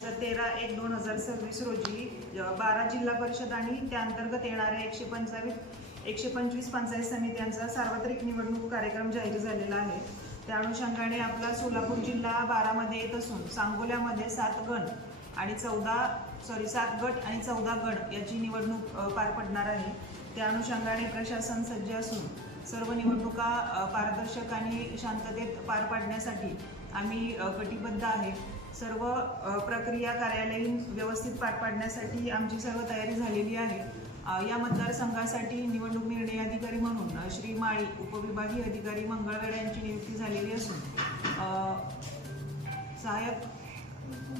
13/1/2026 रोजी 12 जिल्हा परिषद आणि त्या अंतर्गत येणाऱ्या 125 पंचायत समित्यांचा सार्वत्रिक निवडणूक कार्यक्रम जाहीर झालेला आहे। त्या अनुषंगाने आपला सोलापूर जिल्हा 12 मध्ये येत असून सांगोल्यामध्ये 7 गट आणि 14 गट याची निवडणूक पार पडणार आहे। त्या अनुषंगाने प्रशासन सज्ज असून सर्व निवडणुका पारदर्शक आणि शांततेत पार पाडण्यासाठी आम्ही कटिबद्ध आहे। सर्व प्रक्रिया कार्यालयीन व्यवस्थित पार पाडण्यासाठी आमची सर्व तयारी झालेली आहे। या मतदारसंघासाठी निवडणूक निर्णय अधिकारी म्हणून श्री माळी उपविभागीय अधिकारी मंगळवेढा यांची नियुक्ती झालेली असून सहाय्यक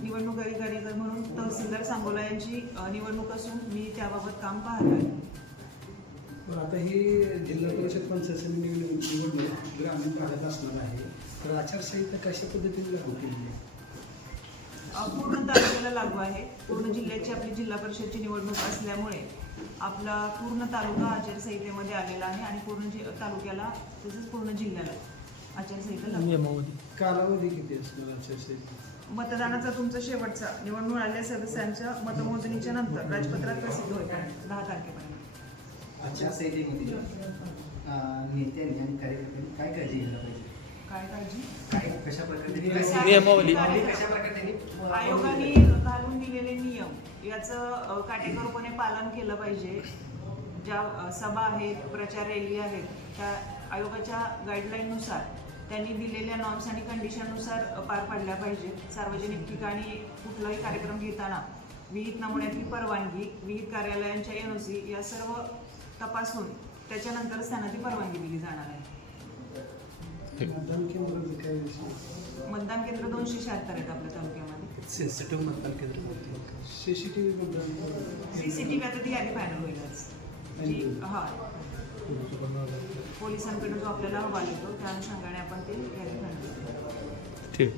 निवडणूक अधिकारी म्हणून तहसीलदार सांगोला यांची निवडणूक असून मी त्याबाबत काम पाहत आहे। आता ही जिल्हा परिषद पंचायत समिती निवडणूक ग्रामीण भागात असणार आहे, तर आचारसंहिता कशा पद्धतीने लागू केली आहे? पूर्ण तालुक्याला लागू आहे। पूर्ण जिल्ह्याची आपली जिल्हा परिषदची निवडणूक असल्यामुळे आपला पूर्ण तालुका आचारसंहितेमध्ये आलेला आहे आणि पूर्ण तालुक्याला तसेच पूर्ण जिल्ह्याला आचारसंहिता लागू। कालावधी किती असणार आचारसंहिता? मतदानाचा तुमचा शेवटचा निवडणूक आलेल्या सदस्यांच्या मतमोजणीच्या नंतर राजपत्रात प्रसिद्ध होईल 10 तारखेपर्यंत। आचारसंहितेमध्ये नेत्यांनी आणि कार्यकर्त्यांनी काय काळजी घ्यायला पाहिजे? काय काळजी? काय कशा प्रकारे आयोगाने घालून दिलेले नियम याचं काटेकोरपणे पालन केलं पाहिजे। ज्या सभा आहेत, प्रचार रॅली आहेत, त्या आयोगाच्या गाईडलाईननुसार त्यांनी दिलेल्या नॉर्म्स आणि कंडिशननुसार पार पाडल्या पाहिजेत। सार्वजनिक ठिकाणी कुठलाही कार्यक्रम घेताना विहित नमुन्यातली परवानगी, विहित कार्यालयांच्या NOC या सर्व तपासून त्याच्यानंतरच त्यांना ती परवानगी दिली जाणार आहे। मतदान केंद्र मतदान केंद्र 276 आहेत आपल्या तालुक्यामध्ये। सेन्सिटिव्ह मतदान केंद्र CCTV CCTV आता ती यादी फायनल होईलच। हा, पोलिसांकडे जो आपल्याला अहवाल येतो त्या अनुषंगाने आपण ते यादी फायनल. ठीक.